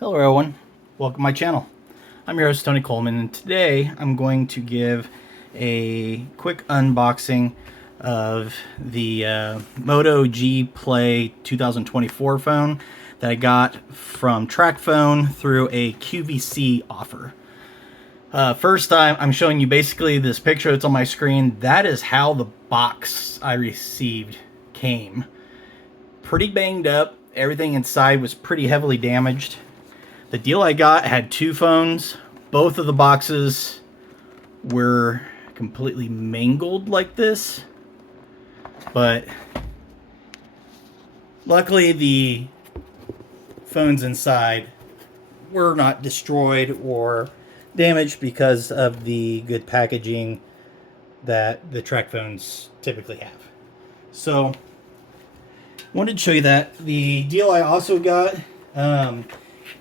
Hello everyone, welcome to my channel. I'm your host Tony Coleman, and today I'm going to give a quick unboxing of the Moto G Play 2024 phone that I got from TracFone through a QVC offer. First time I'm showing you basically this picture that's on my screen. That is how the box I received came. Pretty banged up, everything inside was pretty heavily damaged. The deal I got had two phones. Both of the boxes were completely mangled like this. But luckily the phones inside were not destroyed or damaged because of the good packaging that the TracFones typically have. So, wanted to show you that. The deal I also got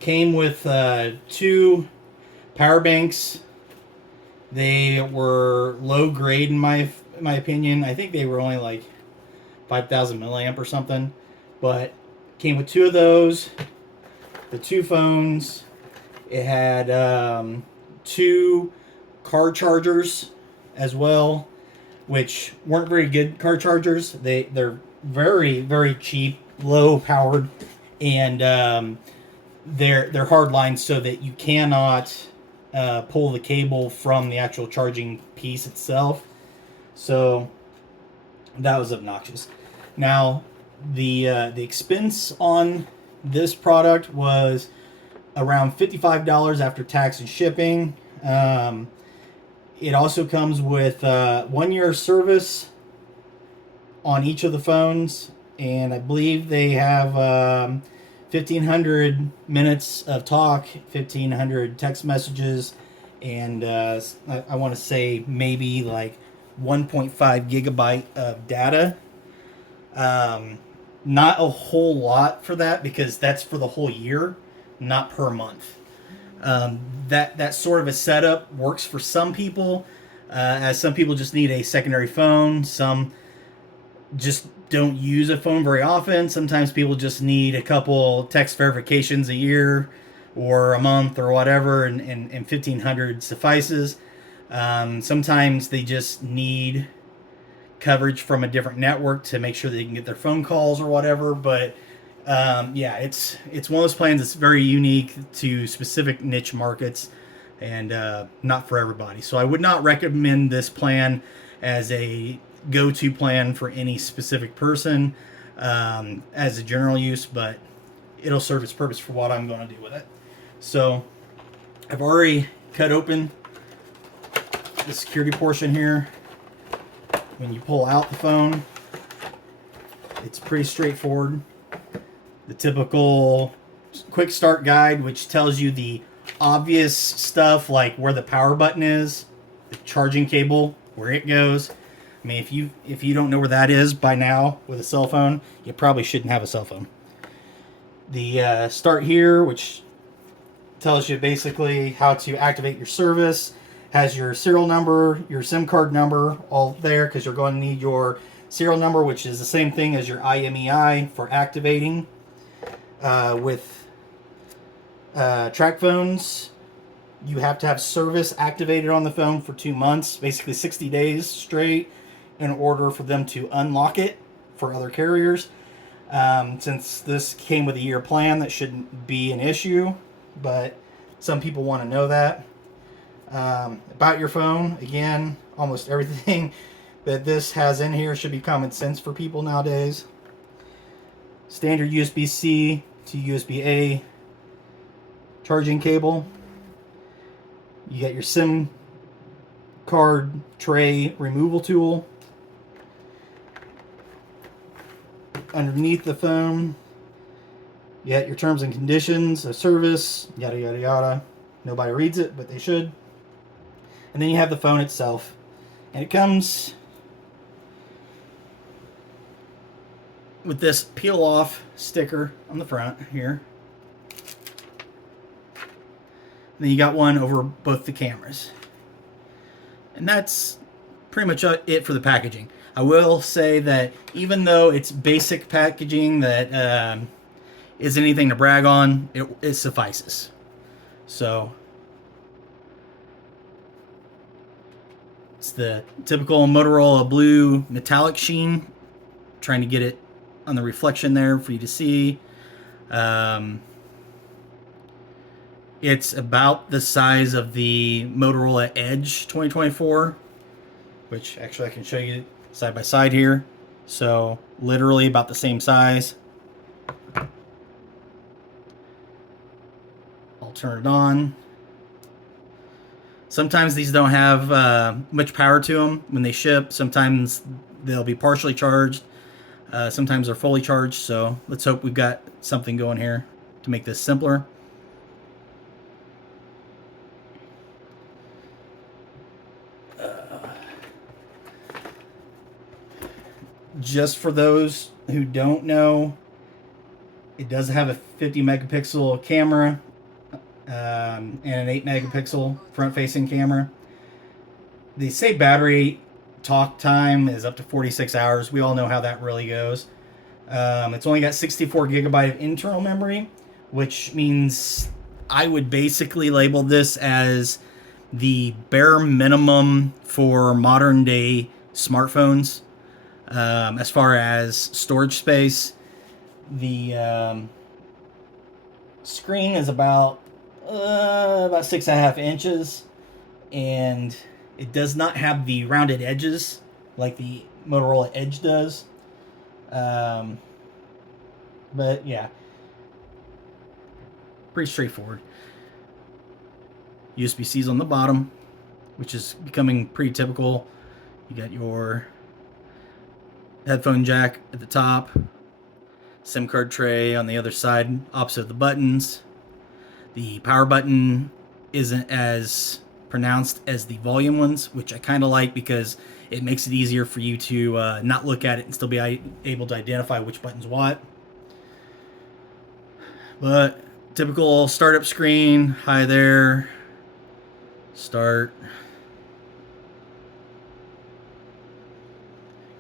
came with two power banks. They were low grade in my opinion. I think they were only like 5,000 milliamp or something, but came with two of those. The two phones. It had two car chargers as well, which weren't very good car chargers. They're very cheap, low powered, and they're hard lines so that you cannot pull the cable from the actual charging piece itself. So that was obnoxious. Now the expense on this product was around $55 after tax and shipping. It also comes with 1 year service on each of the phones, and I believe they have 1,500 minutes of talk, 1,500 text messages, and I want to say maybe like 1.5 gigabyte of data. Not a whole lot for that because that's for the whole year, not per month. That sort of a setup works for some people, as some people just need a secondary phone. Some just don't use a phone very often. Sometimes people just need a couple text verifications a year or a month or whatever, and 1,500 suffices. Sometimes they just need coverage from a different network to make sure they can get their phone calls or whatever. But yeah, it's one of those plans that's very unique to specific niche markets and not for everybody. So I would not recommend this plan as a go-to plan for any specific person as a general use, but it'll serve its purpose for what I'm going to do with it. So I've already cut open the security portion here. When you pull out the phone, it's pretty straightforward. The typical quick start guide, which tells you the obvious stuff like where the power button is, the charging cable, where it goes. I mean, if you don't know where that is by now with a cell phone, you probably shouldn't have a cell phone. The start here, which tells you basically how to activate your service, has your serial number, your SIM card number, all there, because you're going to need your serial number, which is the same thing as your IMEI for activating. With TracFones, you have to have service activated on the phone for 2 months, basically 60 days straight, in order for them to unlock it for other carriers. Since this came with a year plan, that shouldn't be an issue, but some people want to know that. About your phone, again, almost everything that this has in here should be common sense for people nowadays. Standard USB-C to USB-A charging cable. You got your SIM card tray removal tool. Underneath the phone, you got your terms and conditions of service, yada yada yada. Nobody reads it, but they should. And then you have the phone itself, and it comes with this peel off sticker on the front here. And then you got one over both the cameras. And that's pretty much it for the packaging. I will say that even though it's basic packaging that isn't anything to brag on. It suffices. So it's the typical Motorola blue metallic sheen. Trying to get it on the reflection there for you to see. It's about the size of the Motorola Edge 2024, which actually I can show you side by side here. So literally about the same size. I'll turn it on. Sometimes these don't have much power to them when they ship. Sometimes they'll be partially charged. Sometimes they're fully charged. So let's hope we've got something going here to make this simpler. Just for those who don't know, it does have a 50 megapixel camera and an 8 megapixel front facing camera. They say battery talk time is up to 46 hours. We all know how that really goes. It's only got 64 gigabyte of internal memory, which means I would basically label this as the bare minimum for modern day smartphones. As far as storage space, the screen is about 6.5 inches, and it does not have the rounded edges like the Motorola Edge does. But yeah, pretty straightforward. USB-C's on the bottom, which is becoming pretty typical. You got your headphone jack at the top, SIM card tray on the other side, opposite of the buttons. The power button isn't as pronounced as the volume ones, which I kind of like because it makes it easier for you to not look at it and still be able to identify which button's what. But typical startup screen, hi there, start,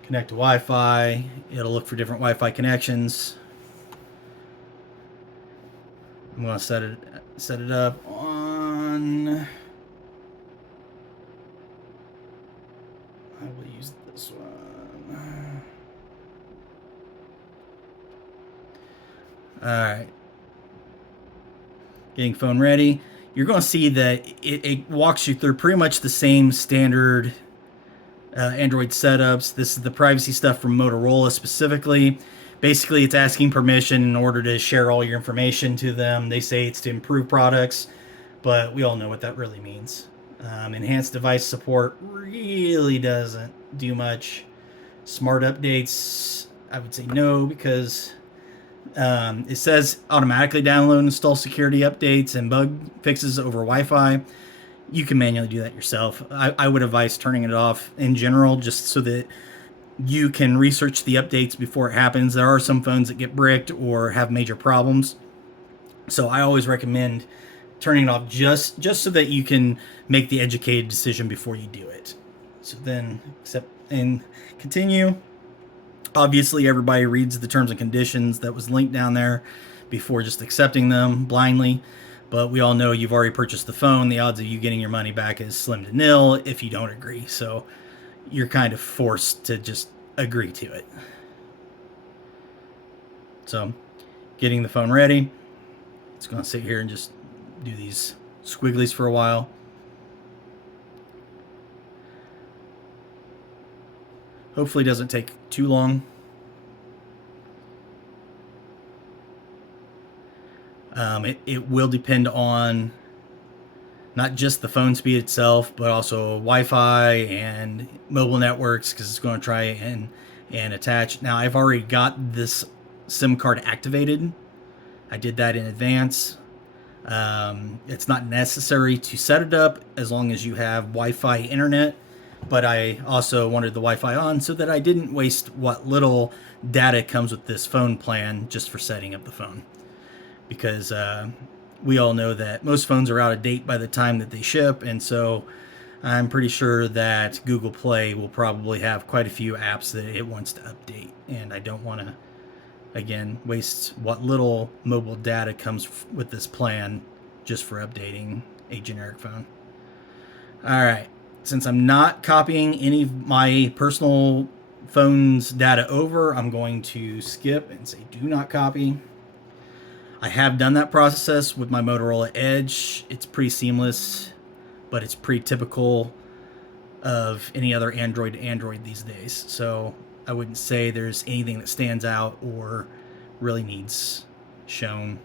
connect to Wi-Fi. It'll look for different Wi-Fi connections. I'm going to set it up on, I will use this one. All right. Getting phone ready. You're going to see that it walks you through pretty much the same standard Android setups. This is the privacy stuff from Motorola specifically. Basically, it's asking permission in order to share all your information to them. They say it's to improve products, but we all know what that really means. Enhanced device support really doesn't do much. Smart updates, I would say no, because it says automatically download and install security updates and bug fixes over Wi-Fi. You can manually do that yourself. I would advise turning it off in general, just so that you can research the updates before it happens. There are some phones that get bricked or have major problems, so I always recommend turning it off just so that you can make the educated decision before you do it. So then accept and continue. Obviously, everybody reads the terms and conditions that was linked down there before just accepting them blindly. But we all know you've already purchased the phone. The odds of you getting your money back is slim to nil if you don't agree. So you're kind of forced to just agree to it. So getting the phone ready. It's going to sit here and just do these squigglies for a while. Hopefully it doesn't take too long. It will depend on not just the phone speed itself, but also Wi-Fi and mobile networks, because it's going to try and attach. Now, I've already got this SIM card activated. I did that in advance. It's not necessary to set it up as long as you have Wi-Fi internet, but I also wanted the Wi-Fi on so that I didn't waste what little data comes with this phone plan just for setting up the phone. Because we all know that most phones are out of date by the time that they ship, and so I'm pretty sure that Google Play will probably have quite a few apps that it wants to update, and I don't want again, waste what little mobile data comes with this plan just for updating a generic phone. All right. Since I'm not copying any of my personal phone's data over, I'm going to skip and say do not copy. I have done that process with my Motorola Edge. It's pretty seamless, but it's pretty typical of any other Android to Android these days. So I wouldn't say there's anything that stands out or really needs shown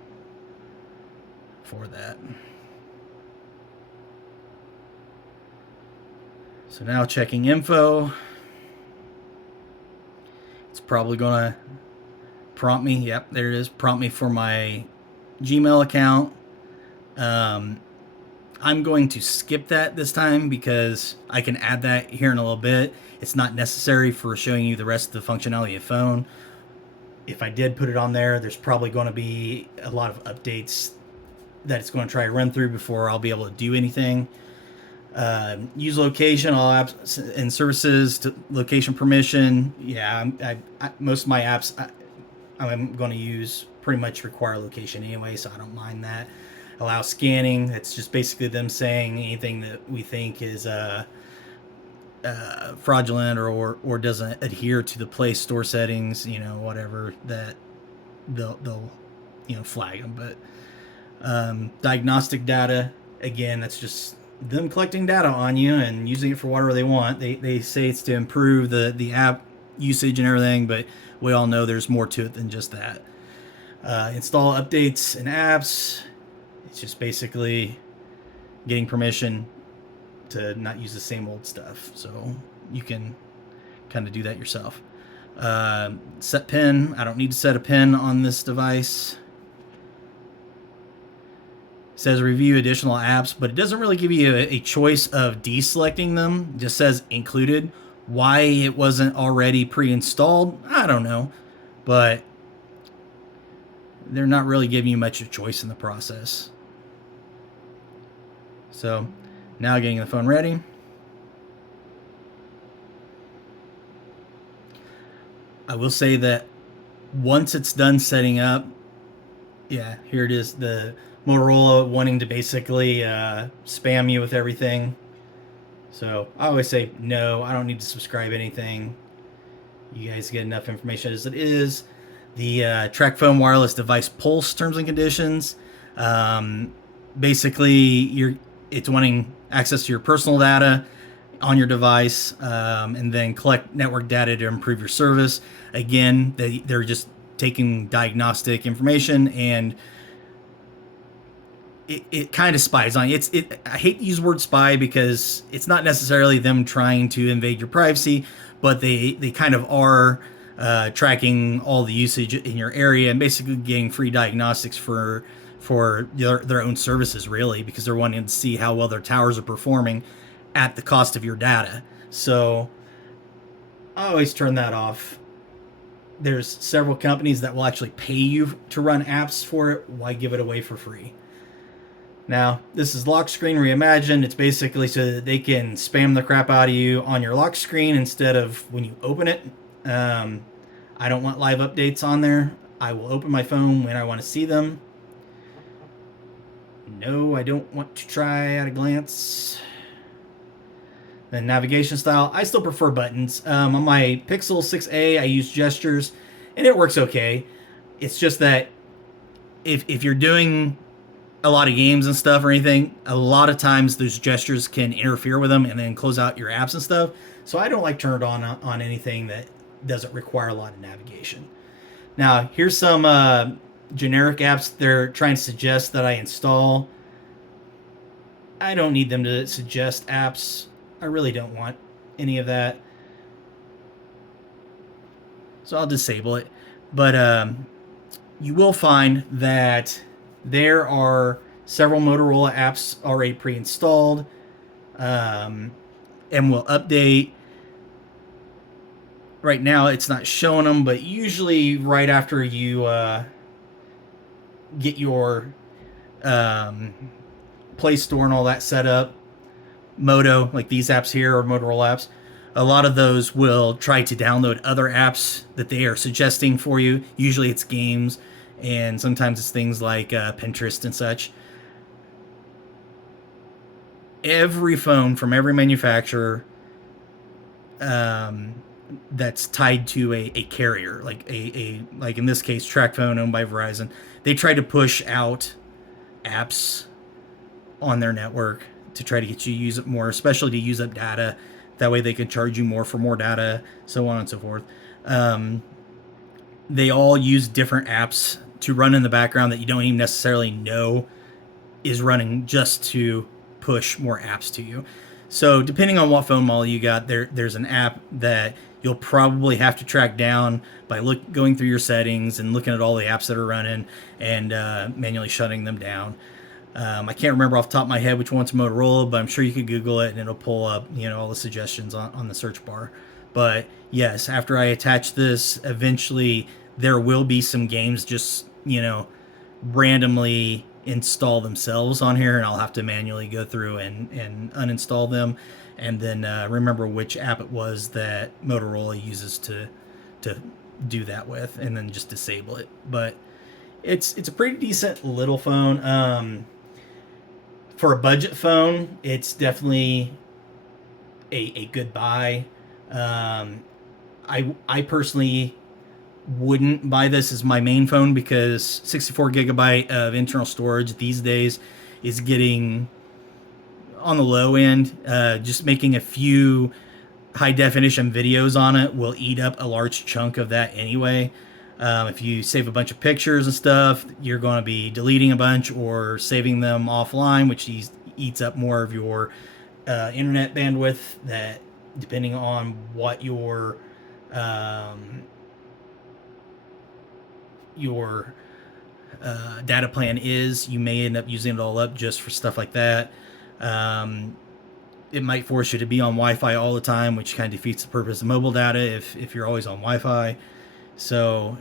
for that. So now checking info. It's probably going to prompt me. Yep, there it is. Prompt me for my Gmail account. I'm going to skip that this time because I can add that here in a little bit. It's not necessary for showing you the rest of the functionality of the phone. If I did put it on there, there's probably going to be a lot of updates that it's going to try to run through before I'll be able to do anything. Use location, all apps and services, to location permission. Yeah, most of my apps I'm going to use pretty much require location anyway, so I don't mind that. Allow scanning. That's just basically them saying anything that we think is fraudulent or doesn't adhere to the Play Store settings, whatever, that they'll flag them. But diagnostic data, again, that's just them collecting data on you and using it for whatever they want. They say it's to improve the app usage and everything, but we all know there's more to it than just that. Install updates and apps. It's just basically getting permission to not use the same old stuff. So you can kind of do that yourself. Set pin. I don't need to set a pin on this device. It says review additional apps, but it doesn't really give you a choice of deselecting them. It just says included. Why it wasn't already pre-installed, I don't know. But they're not really giving you much of a choice in the process. So now getting the phone ready. I will say that once it's done setting up, yeah, here it is, the Motorola wanting to basically spam you with everything. So I always say, no, I don't need to subscribe anything. You guys get enough information as it is. The TracFone wireless device pulse terms and conditions. Basically, it's wanting access to your personal data on your device, and then collect network data to improve your service. Again, they're just taking diagnostic information, and it kind of spies on you. I hate to use the word spy because it's not necessarily them trying to invade your privacy, but they kind of are tracking all the usage in your area and basically getting free diagnostics for their own services, really, because they're wanting to see how well their towers are performing at the cost of your data. So I always turn that off. There's several companies that will actually pay you to run apps for it. Why give it away for free? Now, this is lock screen reimagined. It's basically so that they can spam the crap out of you on your lock screen instead of when you open it. I don't want live updates on there. I will open my phone when I want to see them. No, I don't want to try at a glance. Then navigation style. I still prefer buttons. On my Pixel 6a, I use gestures, and it works okay. It's just that if you're doing a lot of games and stuff or anything, a lot of times those gestures can interfere with them and then close out your apps and stuff. So I don't like turn it on anything that doesn't require a lot of navigation. Now, here's some generic apps they're trying to suggest that I install. I don't need them to suggest apps. I really don't want any of that. So I'll disable it. But you will find that there are several Motorola apps already pre-installed, and will update. Right now, it's not showing them, but usually right after you get your Play Store and all that set up, Moto, like these apps here are Motorola apps. A lot of those will try to download other apps that they are suggesting for you. Usually it's games, and sometimes it's things like Pinterest and such. Every phone from every manufacturer um, that's tied to a carrier, like in this case, TracFone owned by Verizon, they try to push out apps on their network to try to get you to use it more, especially to use up data. That way they can charge you more for more data, so on and so forth. Um, they all use different apps to run in the background that you don't even necessarily know is running just to push more apps to you. So depending on what phone model you got, there's an app that you'll probably have to track down by going through your settings and looking at all the apps that are running and manually shutting them down. I can't remember off the top of my head which one's Motorola, but I'm sure you could Google it and it'll pull up, all the suggestions on the search bar. But yes, after I attach this, eventually there will be some games just, randomly install themselves on here, and I'll have to manually go through and uninstall them, and then remember which app it was that Motorola uses to do that with, and then just disable it. But it's a pretty decent little phone. For a budget phone, it's definitely a good buy. I personally wouldn't buy this as my main phone because 64 gigabyte of internal storage these days is getting on the low end. Just making a few high definition videos on it will eat up a large chunk of that anyway. If you save a bunch of pictures and stuff, you're going to be deleting a bunch or saving them offline, which eats up more of your internet bandwidth. That, depending on what um, your data plan is, you may end up using it all up just for stuff like that. Um, it might force you to be on Wi-Fi all the time, which kind of defeats the purpose of mobile data if you're always on Wi-Fi. So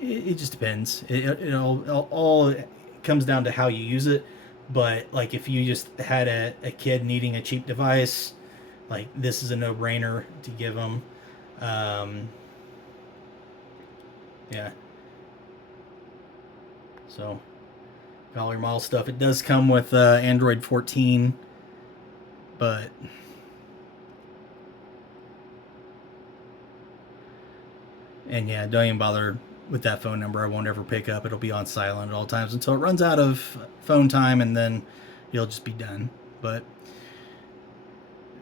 it just depends. It all comes down to how you use it. But like if you just had a kid needing a cheap device, like this is a no-brainer to give them. Um, yeah. So all your model stuff. It does come with Android 14, but and yeah, don't even bother with that phone number. I won't ever pick up. It'll be on silent at all times until it runs out of phone time, and then you'll just be done. But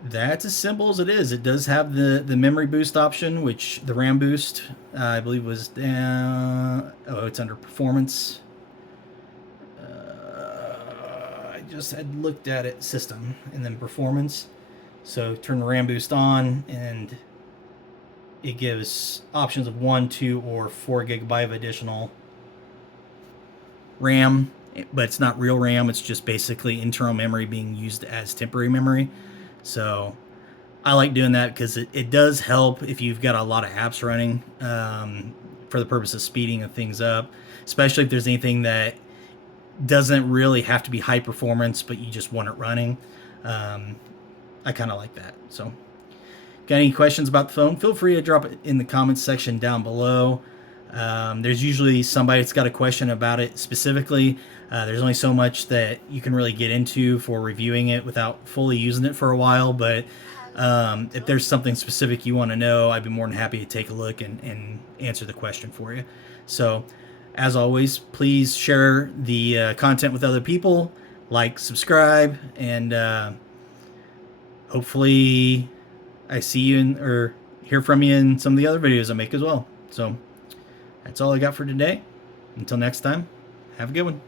that's as simple as it is. It does have the memory boost option, which the RAM boost, I believe, was down. Oh, it's under performance. I just had looked at it, system, and then performance. So turn the RAM boost on, and it gives options of 1, 2, or 4 gigabyte of additional RAM, but it's not real RAM. It's just basically internal memory being used as temporary memory. So I like doing that because it does help if you've got a lot of apps running, for the purpose of speeding things up, especially if there's anything that doesn't really have to be high performance, but you just want it running. I kind of like that. So got any questions about the phone, feel free to drop it in the comments section down below. There's usually somebody that's got a question about it specifically. There's only so much that you can really get into for reviewing it without fully using it for a while, but if there's something specific you want to know, I'd be more than happy to take a look and answer the question for you. So as always, please share the content with other people, like, subscribe, and hopefully I see you or hear from you in some of the other videos I make as well. So that's all I got for today. Until next time, have a good one.